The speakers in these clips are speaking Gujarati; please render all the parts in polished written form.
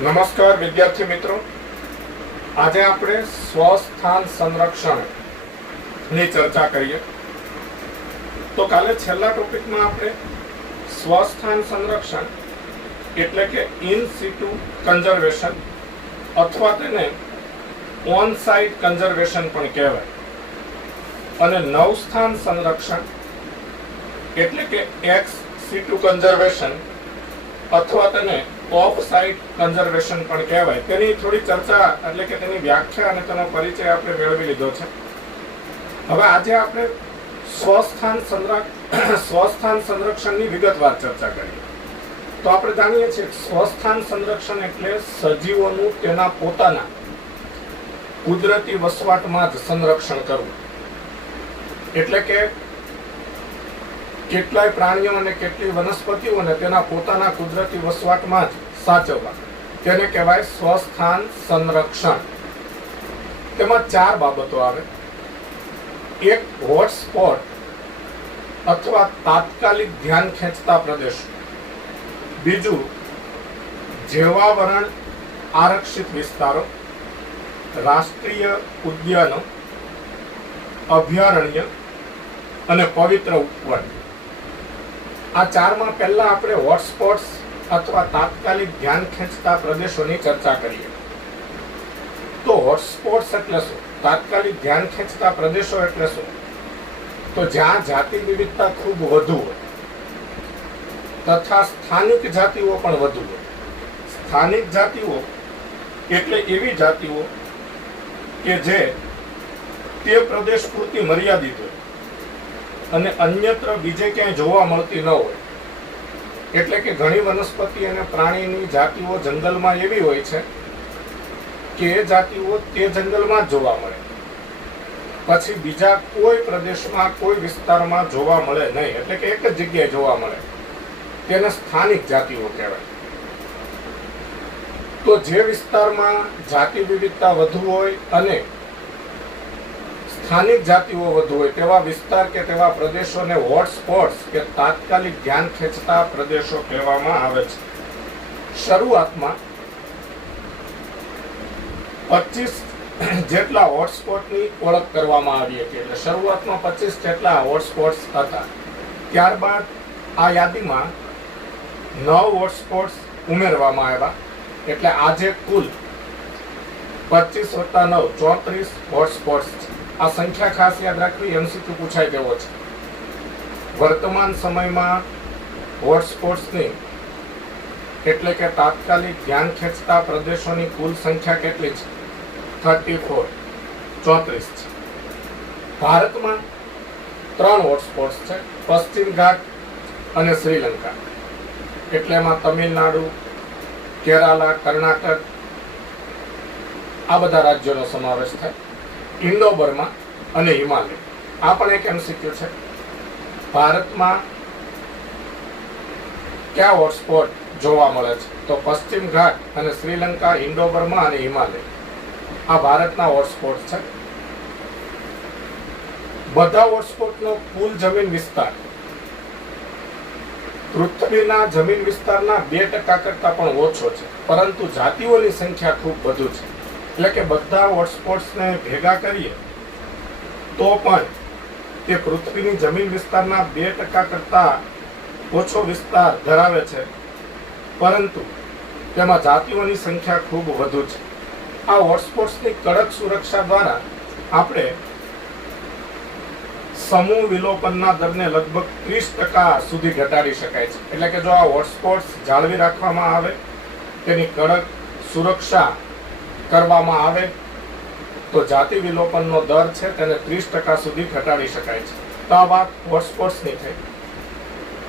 નમસ્કાર વિદ્યાર્થી મિત્રો, આજે આપણે સ્વસ્થાન સંરક્ષણ ની ચર્ચા કરીએ. તો કાલે છેલ્લા ટોપિકમાં આપણે સ્વસ્થાન સંરક્ષણ એટલે કે ઇન સિટુ કન્ઝર્વેશન અથવા તેને ઓન સાઇટ કન્ઝર્વેશન પણ કહેવાય, અને નવસ્થાન સંરક્ષણ એટલે કે એક્સ સિટુ કન્ઝર્વેશન અથવા તેને ઓફ સાઇટ કન્ઝર્વેશન પણ કહેવાય. તેની થોડી ચર્ચા એટલે કે તેની વ્યાખ્યા અને તેનો પરિચય આપણે મેળવી લીધો છે. હવે આજે આપણે સ્વસ્થાન સંરક્ષણની વિગતવાર ચર્ચા કરીએ. તો આપણે જાણીએ છીએ સ્વસ્થાન સંરક્ષણ એટલે સજીવોનું તેના પોતાના કુદરતી વસવાટમાં જ સંરક્ષણ કરવું. એટલે કે કેટલાય પ્રાણીઓ અને કેટલી વનસ્પતિઓને તેના પોતાના કુદરતી વસવાટમાં જ સાચવવા, તેને કહેવાય સ્વસ્થાન સંરક્ષણ. તેમાં 4 બાબતો આવે. એક, હોટસ્પોટ અથવા તાત્કાલિક ધ્યાન ખેંચતા પ્રદેશો. બીજું, જીવાવરણ આરક્ષિત વિસ્તારો, રાષ્ટ્રીય ઉદ્યાનો, અભયારણ્ય અને પવિત્ર ઉપવન. આ 4માં પહેલા આપણે હોટસ્પોટ્સ અથવા તાત્કાલિક ધ્યાન ખેંચતા પ્રદેશોની ચર્ચા કરીએ. તો હોટસ્પોટ્સ એટલે શું? તાત્કાલિક ધ્યાન ખેંચતા પ્રદેશો એટલે શું? તો જ્યાં જાતિ વિવિધતા ખૂબ વધુ હોય તથા સ્થાનિક જાતિઓ પણ વધુ હોય. સ્થાનિક જાતિઓ એટલે એવી જાતિઓ કે જે તે પ્રદેશ પૂરતી મર્યાદિત હોય અને અન્યત્ર બીજે ક્યાંય જોવા મળતી ન હોય. એટલે કે ઘણી વનસ્પતિ અને પ્રાણીની જાતિઓ જંગલમાં એવી હોય છે કે એ જાતિઓ તે જંગલમાં જ જોવા મળે, પછી બીજા કોઈ પ્રદેશમાં કોઈ વિસ્તારમાં જોવા મળે નહીં. એટલે કે એક જ જગ્યાએ જોવા મળે. તેને સ્થાનિક જાતિઓ કહેવાય. તો જે વિસ્તારમાં જાતિ વિવિધતા વધુ હોય અને સ્થાનિક જાતિઓ વધુ હોય તેવા વિસ્તાર કે તેવા પ્રદેશોને હોટસ્પોટ્સ કે તાત્કાલિક ધ્યાન ખેંચતા પ્રદેશો કહેવામાં આવે છે. શરૂઆતમાં 25 જેટલા હોટસ્પોટની ઓળખ કરવામાં આવી હતી. એટલે શરૂઆતમાં 25 જેટલા હોટસ્પોટ્સ હતા. ત્યારબાદ આ યાદીમાં 9 હોટસ્પોટ્સ ઉમેરવામાં આવ્યા. એટલે આજે કુલ 25 + 9 34 હોટસ્પોટ્સ છે. આ સંખ્યા ખાસ યાદ રાખવી, એમસીક્યુ પૂછાય તેવો છે. વર્તમાન સમયમાં હોટસ્પોટ્સની એટલે કે તાત્કાલિક ધ્યાન ખેંચતા પ્રદેશોની કુલ સંખ્યા કેટલી છે? 34 છે. ભારતમાં 3 હોટસ્પોટ્સ છે, પશ્ચિમ ઘાટ અને શ્રીલંકા. એટલે એમાં તમિલનાડુ, કેરાલા, કર્ણાટક આ બધા રાજ્યોનો સમાવેશ થાય. ઇન્ડો બર્મા અને હિમાલય. આ પણ એક એમસીક્યુ છે. ભારતમાં કયા હોટસ્પોટ જોવા મળે છે? તો પશ્ચિમ ઘાટ અને શ્રીલંકા, ઇન્ડો બર્મા અને હિમાલય આ ભારતના હોટસ્પોટ છે. બધા હોટસ્પોટનો કુલ જમીન વિસ્તાર પૃથ્વીના જમીન વિસ્તારના 2% કરતા પણ ઓછો છે, પરંતુ જાતિઓની સંખ્યા ખૂબ વધુ છે. એટલે કે બધા હોટસ્પોટ્સને ભેગા કરીએ તો પણ તે પૃથ્વીની જમીન વિસ્તારના 2% કરતા ઓછો વિસ્તાર ધરાવે છે, પરંતુ તેમાં જાતિઓની સંખ્યા ખૂબ વધુ છે. આ હોટસ્પોટ્સની કડક સુરક્ષા દ્વારા આપણે સમૂહ વિલોપનના દરને લગભગ 30% સુધી ઘટાડી શકાય છે. એટલે કે જો આ હોટસ્પોટ્સ જાળવી રાખવામાં આવે, તેની કડક સુરક્ષા કરવામાં આવે તો જાતિ વિલોપનનો દર છે તેને 30% સુધી ઘટાડી શકાય છે. તો આ વાત હોટસ્પોટ્સની થઈ.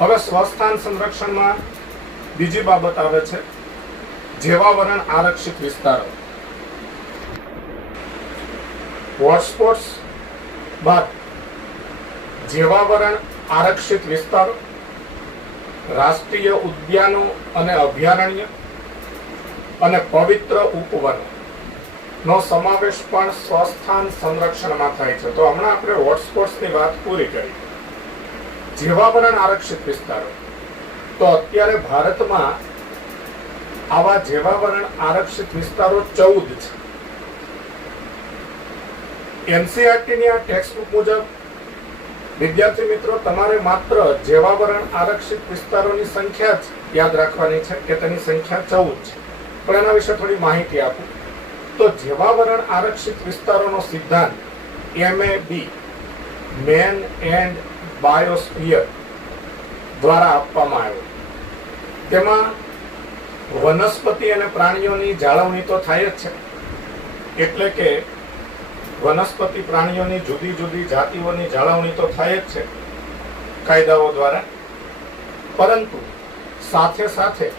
હવે સ્વસ્થાન સંરક્ષણમાં બીજી બાબત આવે છે જીવાવરણ આરક્ષિત વિસ્તારો. હોટસ્પોટ્સ બાદ જીવાવરણ આરક્ષિત વિસ્તારો, રાષ્ટ્રીય ઉદ્યાનો અને અભયારણ્ય અને પવિત્ર ઉપવનો નો સમાવેશ પણ સ્વસ્થાન સંરક્ષણમાં થાય છે. તો હમણાં આપણે હોટસ્પોટ્સની વાત પૂરી કરી. જીવાવરણ આરક્ષિત વિસ્તારો. તો અત્યારે ભારતમાં આવા જેવાવરણ આરક્ષિત વિસ્તારો 14 છે. એનસીઈઆરટીની આ ટેક્સ્ટબુક મુજબ વિદ્યાર્થી મિત્રો તમારે માત્ર જેવાવરણ આરક્ષિત વિસ્તારોની સંખ્યા જ યાદ રાખવાની છે કે તેની સંખ્યા 14 છે. પણ એના વિશે થોડી માહિતી આપું તો જેવાવરણ આરક્ષિત વિસ્તારોનો સિદ્ધાંત MAB મેન એન્ડ બાયોસ્ફિયર દ્વારા આપવામાં આવ્યો. તેમાં વનસ્પતિ અને પ્રાણીઓની જાળવણી તો થાય જ છે, એટલે કે વનસ્પતિ પ્રાણીઓની જુદી જુદી જાતિઓની જાળવણી તો થાય જ છે કાયદાઓ દ્વારા, પરંતુ સાથે સાથે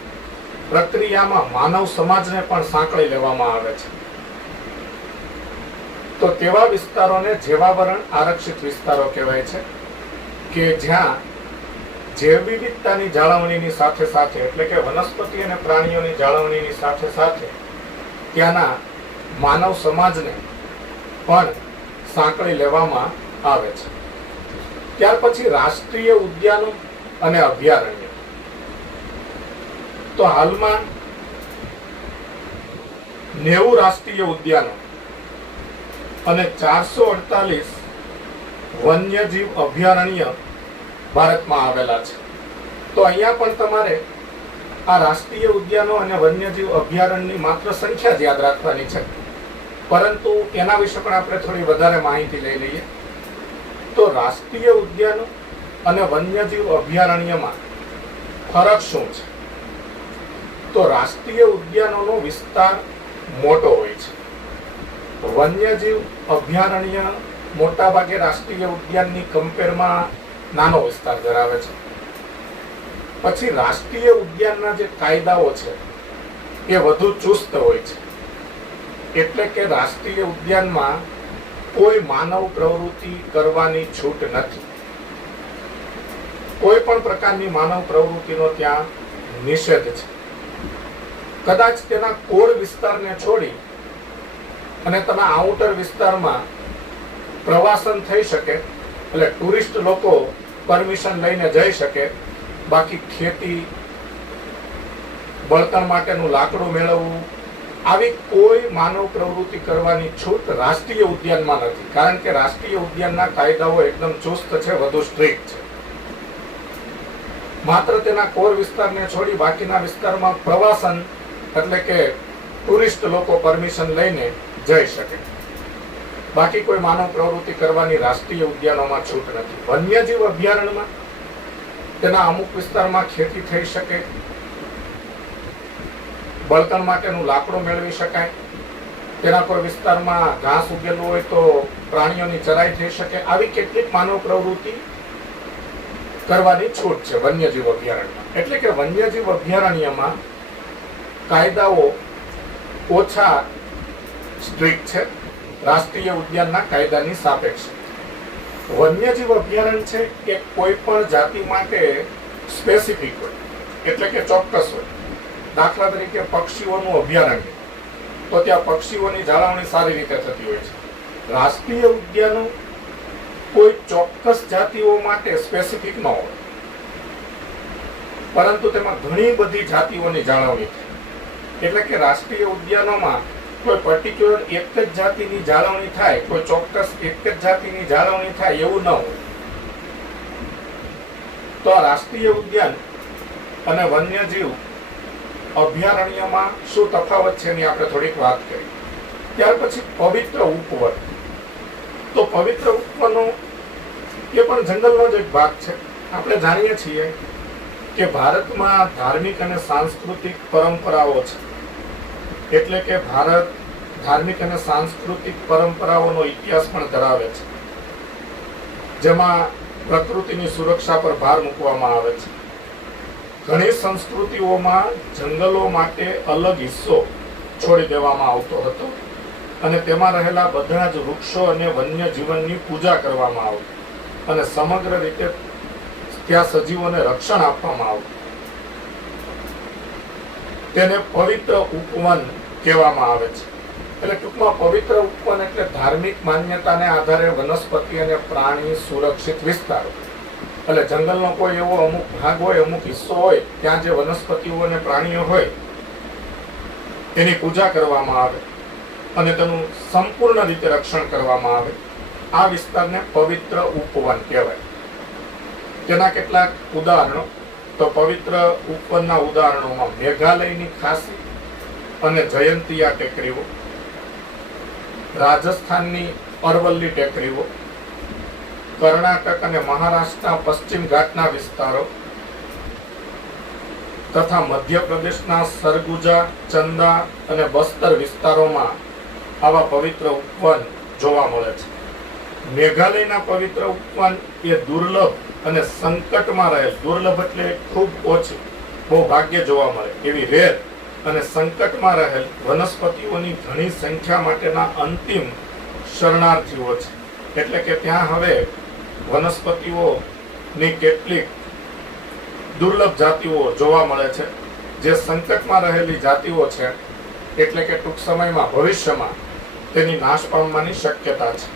પ્રક્રિયામાં માનવ સમાજને પણ સાંકળી લેવામાં આવે છે. તો તેવા વિસ્તારોને જેવાવરણ આરક્ષિત વિસ્તારો કહેવાય છે કે જ્યાં જૈવ વિવિધતાની જાળવણીની સાથે સાથે એટલે કે વનસ્પતિ અને પ્રાણીઓની જાળવણીની સાથે સાથે ત્યાંના માનવ સમાજને પણ સાંકળી લેવામાં આવે છે. ત્યાર પછી રાષ્ટ્રીય ઉદ્યાનો અને અભયારણ્ય. તો હાલમાં 90 રાષ્ટ્રીય ઉદ્યાનો અને 448 વન્યજીવ અભયારણ્ય ભારતમાં આવેલા છે. તો અહીંયા પણ તમારે આ રાષ્ટ્રીય ઉદ્યાનો અને વન્યજીવ અભયારણ્યની માત્ર સંખ્યા જ યાદ રાખવાની છે, પરંતુ એના વિશે પણ આપણે થોડી વધારે માહિતી લઈ લઈએ. તો રાષ્ટ્રીય ઉદ્યાનો અને વન્યજીવ અભયારણ્યમાં ફરક શું છે? તો રાષ્ટ્રીય ઉદ્યાનોનો વિસ્તાર મોટો હોય છે. વન્યજીવ અભયારણ્ય મોટા ભાગે રાષ્ટ્રીય ઉદ્યાનની કમ્પેરમાં નાનો વિસ્તાર ધરાવે છે. પછી રાષ્ટ્રીય ઉદ્યાનના જે કાયદાઓ છે એ વધુ ચુસ્ત હોય છે, એટલે કે રાષ્ટ્રીય ઉદ્યાનમાં કોઈ માનવ પ્રવૃત્તિ કરવાની છૂટ નથી. કોઈ પણ પ્રકારની માનવ પ્રવૃત્તિનો ત્યાં નિષેધ છે. કદાચ તેના કોર વિસ્તારને છોડી અને તેના આઉટર વિસ્તારમાં પ્રવાસન થઈ શકે, એટલે ટુરિસ્ટ લોકો પરમિશન લઈને જઈ શકે, બાકી ખેતી, બળતણ માટેનું લાકડું મેળવવું, આવી કોઈ માનવ પ્રવૃત્તિ કરવાની છૂટ રાષ્ટ્રીય ઉદ્યાનમાં નથી. કારણ કે રાષ્ટ્રીય ઉદ્યાનના કાયદાઓ એકદમ ચુસ્ત છે, વધુ સ્ટ્રિક્ટ છે. માત્ર તેના કોર વિસ્તારને છોડી બાકીના વિસ્તારમાં પ્રવાસન એટલે કે ટુરિસ્ટ લોકો પરમિશન લઈને જઈ શકે, બાકી કોઈ માનવ પ્રવૃત્તિ કરવાની રાષ્ટ્રીય ઉદ્યાનોમાં છૂટ નથી. વન્યજીવ અભયારણ્યમાં તેના અમુક વિસ્તારમાં ખેતી થઈ શકે, બળતણ માટેનું લાકડું મેળવી શકાય, તેના કોઈ વિસ્તારમાં ઘાસ ઉગેલું હોય તો પ્રાણીઓની ચરાઈ થઈ શકે. આવી કેટલીક માનવ પ્રવૃત્તિ કરવાની છૂટ છે વન્યજીવ અભયારણ્યમાં. એટલે કે વન્યજીવ અભયારણ્યમાં કાયદાઓ ઓછા સ્ટ્રિક્ટ છે રાષ્ટ્રીય ઉદ્યાનના કાયદાની સાપેક્ષે. વન્યજીવ અભયારણ્ય છે કે કોઈ પણ જાતિ માટે સ્પેસિફિક હોય, એટલે કે ચોક્કસ હોય. દાખલા તરીકે પક્ષીઓનું અભયારણ્ય, તો ત્યાં પક્ષીઓની જાળવણી સારી રીતે થતી હોય છે. રાષ્ટ્રીય ઉદ્યાનો કોઈ ચોક્કસ જાતિઓ માટે સ્પેસિફિક ન હોય, પરંતુ તેમાં ઘણી બધી જાતિઓની જાળવણી થાય. એટલે કે રાષ્ટ્રીય ઉદ્યાનોમાં કોઈ પર્ટિક્યુલર એક જ જાતિની જાળવણી થાય, કોઈ ચોક્કસ એક જ જાતિની જાળવણી થાય એવું ન હોય. તો આ રાષ્ટ્રીય ઉદ્યાન અને વન્યજીવ અભયારણ્યમાં શું તફાવત છે એની આપણે થોડીક વાત કરી. ત્યાર પછી પવિત્ર ઉપવન. તો પવિત્ર ઉપવનો એ પણ જંગલનો જ એક ભાગ છે. આપણે જાણીએ છીએ કે ભારતમાં ધાર્મિક અને સાંસ્કૃતિક પરંપરાઓ છે, એટલે કે ભારત ધાર્મિક અને સાંસ્કૃતિક પરંપરાઓનો ઇતિહાસ પણ ધરાવે છે, જેમાં પ્રકૃતિની સુરક્ષા પર ભાર મૂકવામાં આવે છે. ઘણી સંસ્કૃતિઓમાં જંગલો માટે અલગ હિસ્સો છોડી દેવામાં આવતો હતો અને તેમાં રહેલા બધા જ વૃક્ષો અને વન્ય જીવનની પૂજા કરવામાં આવતી અને સમગ્ર રીતે ત્યાં સજીવોને રક્ષણ આપવામાં આવતું. તેને પવિત્ર ઉપવન કહેવામાં આવે છે. એટલે ટૂંકમાં પવિત્ર ઉપવન એટલે ધાર્મિક માન્યતાને આધારે વનસ્પતિ અને પ્રાણી સુરક્ષિત વિસ્તારો. એટલે જંગલનો કોઈ એવો અમુક ભાગ હોય, અમુક હિસ્સો હોય, ત્યાં જે વનસ્પતિઓ અને પ્રાણીઓ હોય એની પૂજા કરવામાં આવે અને તેનું સંપૂર્ણ રીતે રક્ષણ કરવામાં આવે. આ વિસ્તારને પવિત્ર ઉપવન કહેવાય. તેના કેટલાક ઉદાહરણો તો પવિત્ર ઉપવનના ઉદાહરણોમાં મેઘાલયની ખાસી અને જયંતિયા ટેકરીઓ, રાજસ્થાનની અરવલ્લી ટેકરીઓ, કર્ણાટક અને મહારાષ્ટ્રના પશ્ચિમ ઘાટના વિસ્તારો તથા મધ્યપ્રદેશના સરગુજા, ચંદા અને બસ્તર વિસ્તારોમાં આવા પવિત્ર ઉપવન જોવા મળે છે. મેઘાલયના પવિત્ર ઉપવન એ દુર્લભ અને સંકટમાં રહેલ, દુર્લભ એટલે ખૂબ ઓછી, બહુ ભાગ્ય જોવા મળે એવી રેર અને સંકટમાં રહેલ વનસ્પતિઓની ઘણી સંખ્યા માટેના અંતિમ શરણાર્થીઓ છે. એટલે કે ત્યાં હવે વનસ્પતિઓની કેટલીક દુર્લભ જાતિઓ જોવા મળે છે, જે સંકટમાં રહેલી જાતિઓ છે. એટલે કે ટૂંક સમયમાં ભવિષ્યમાં તેની નાશ પામવાની શક્યતા છે.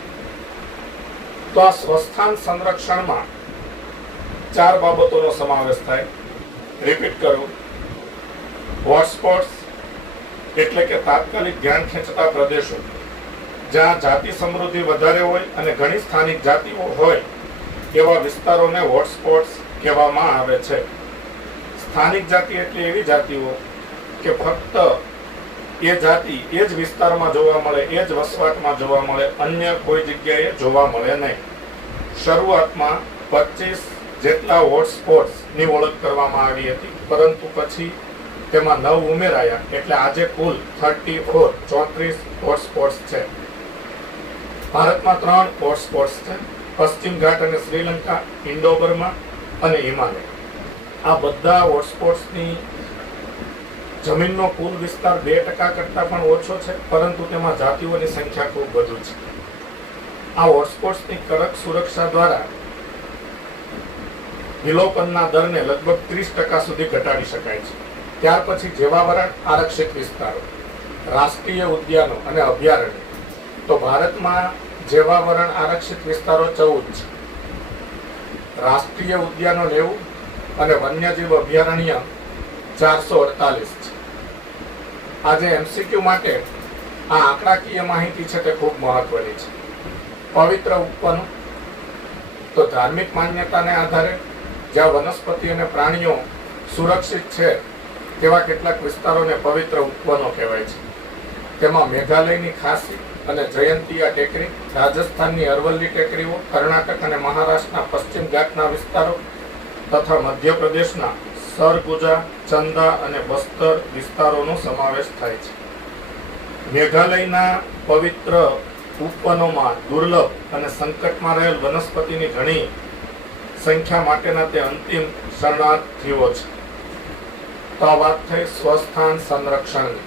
તો આ સ્વસ્થાન સંરક્ષણમાં 4 બાબતોનો સમાવેશ થાય. રિપીટ કરું, હોટસ્પોટ્સ એટલે કે તાત્કાલિક ધ્યાન ખેંચતા પ્રદેશો, જ્યાં જાતિ સમૃદ્ધિ વધારે હોય અને ઘણી સ્થાનિક જાતિઓ હોય એવા વિસ્તારોને હોટસ્પોટ્સ કહેવામાં આવે છે. સ્થાનિક જાતિ એટલે એવી જાતિઓ કે ફક્ત એ જાતિ એ જ વિસ્તારમાં જોવા મળે, એ જ વસવાટમાં જોવા મળે, અન્ય કોઈ જગ્યાએ જોવા મળે નહીં. શરૂઆતમાં 25 જેટલા હોટસ્પોટ્સની ઓળખ કરવામાં આવી હતી, પરંતુ પછી તેમાં 9 ઉમેરાયા, એટલે આજે કુલ 34 હોટસ્પોટ્સ છે. ભારતમાં 3 હોટસ્પોટ્સ છે: પશ્ચિમ ઘાટ અને શ્રીલંકા, ઇન્ડો બર્મા અને હિમાલય. આ બધા હોટસ્પોટ્સની જમીનનો કુલ વિસ્તાર 2% કરતાં પણ ઓછો છે, પરંતુ તેમાં જાતિઓની સંખ્યા ખૂબ વધુ છે. આ હોટસ્પોટ્સની કડક સુરક્ષા દ્વારા વિલોપનના દરને લગભગ 30% સુધી ઘટાડી શકાય છે. ત્યાર પછી જીવાવરણ આરક્ષિત વિસ્તારો, રાષ્ટ્રીય ઉદ્યાનો અને અભયારણ્ય. તો ભારતમાં જીવાવરણ આરક્ષિત વિસ્તારો 14 છે, રાષ્ટ્રીય ઉદ્યાનો 90 અને વન્યજીવ અભયારણ્ય 448 છે. આજે MCQ માટે આ આંકડાકીય માહિતી છે તે ખૂબ મહત્વની છે. પવિત્ર ઉપવનો તો ધાર્મિક માન્યતાને આધારે જ્યાં વનસ્પતિ અને પ્રાણીઓ સુરક્ષિત છે તેવા કેટલાક વિસ્તારોને પવિત્ર ઉપવનો કહેવાય છે. તેમાં મેઘાલયની ખાસી અને જયંતિયા ટેકરી, રાજસ્થાનની અરવલ્લી ટેકરીઓ, કર્ણાટક અને મહારાષ્ટ્રના પશ્ચિમ ઘાટના વિસ્તારો તથા મધ્યપ્રદેશના સરગુજા, ચંદા અને બસ્તર વિસ્તારોનો સમાવેશ થાય છે. મેઘાલયના પવિત્ર ઉપવનોમાં દુર્લભ અને સંકટમાં રહેલ વનસ્પતિની ઘણી સંખ્યા માટેના તે અંતિમ શરણાર્થીઓ છે. તો આ વાત થઈ સ્વસ્થાન સંરક્ષણની.